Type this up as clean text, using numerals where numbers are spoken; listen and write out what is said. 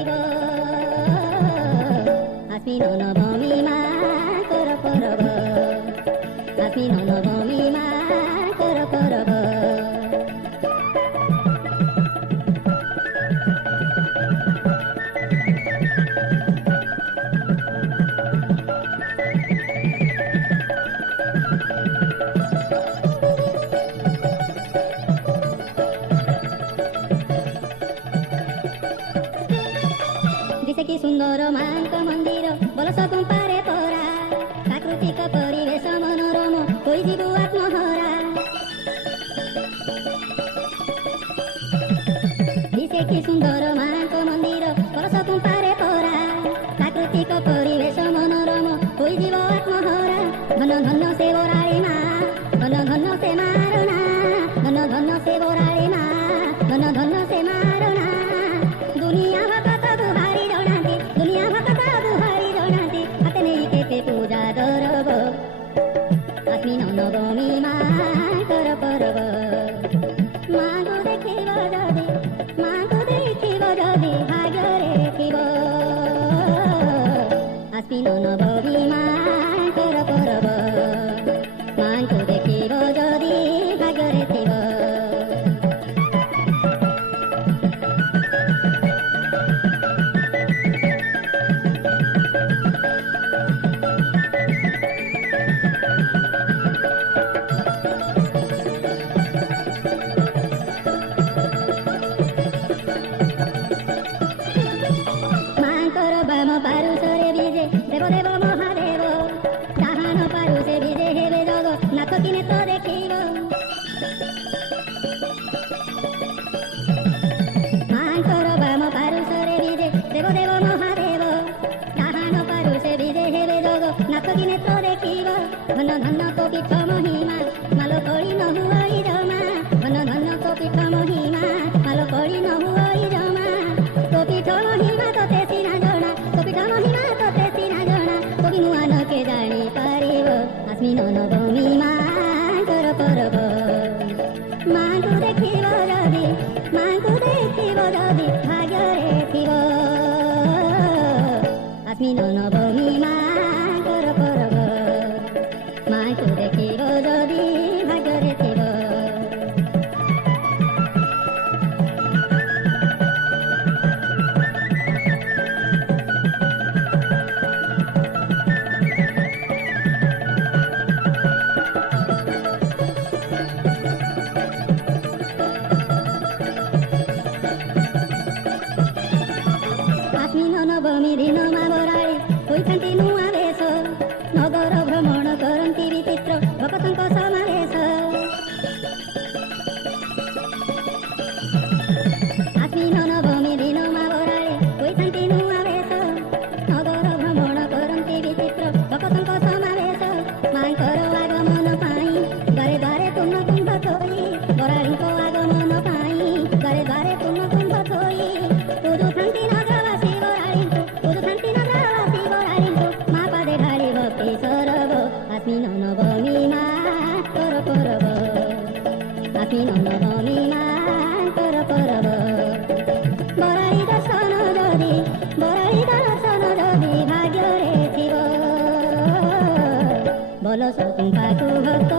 ଥିବ ଆଶ୍ଵିନ ନବମୀ ମାଙ୍କର ପରବ ଆଶ୍ଵିନ ନବମୀ ମାଙ୍କର ପରବ दिसे कि सुंदर मांक मंदिर बलस कुंपारे परा प्राकृतिक परिवेश मनोरम होई जीव आत्महरा दिसे कि सुंदर मांक मंदिर बलस कुंपारे परा प्राकृतिक परिवेश मनोरम होई जीव आत्महरा धन धन से बोराड़ी माँ धन धन से मारणा धन धन से बोराड़ी माँ धन धन से मारणा दुनिया भक्त दुहारी जनाती दुनिया भक्त दुहारी जनाती हाते नहीं केते पूजा करब आश्विन नवमी माकर परब माँ को देखिब जदि भाग्ୟରେ ଥିବ आश्विन नवमी माकर परब माँ को देखिब जदि भाग्ୟରେ ଥିବ पारुषरे विजे देव देव महादेव डाहाण पारुषे विजे हेबे जगन्नाथ कि नेत्र देखिब मांकर बाम पारुषरे विजे देव देव महादेव डाहाण पारुषे विजे हेबे जगन्नाथ कि नेत्र देखिब धन धन तो पीठ महिमा माल कଳି न हुई जमा धन धन तो पीठ महिमा माल कଳି न हुई जमा तो पीठ महिमा तोते सिना जଣା तो पीठ महिमा तोते सिना जଣା तो नुआ न के जानी पारिब आश्विन नवमी माकर परब माँ को देखिब जदि भाग्ୟରେ ଥିବ आश्विन नवमी माकर परब माँ को देखिब जदि भाग्ୟରେ ଥିବ आश्विन नवमी दिन माँ बराड़ी होइथांती नुआ बेश नगर भ्रमण करती विचित्र भक्तଙ୍କ समावेश आश्विन नवमी दिन माँ बराड़ी होइथांती नुआ बेश नगर भ्रमण करती विचित्र भक्तଙ୍କ समावेश मांकर आगमन पाई द्वारे द्वारे पूर्ण कुंभ थोई बराड़ीଙ୍କ आगमन पाई द्वारे द्वारे पूर्ण कुंभ थोई पूजुथांती नगरवासी माँ पादे ढाली भक्ति सरब आश्विन नवमी माकर परब आश्विन नवमी माकर परब बराड़ी दर्शन जदि भाग्ୟରେ ଥିବ बलस कुंपाକୁ भक्त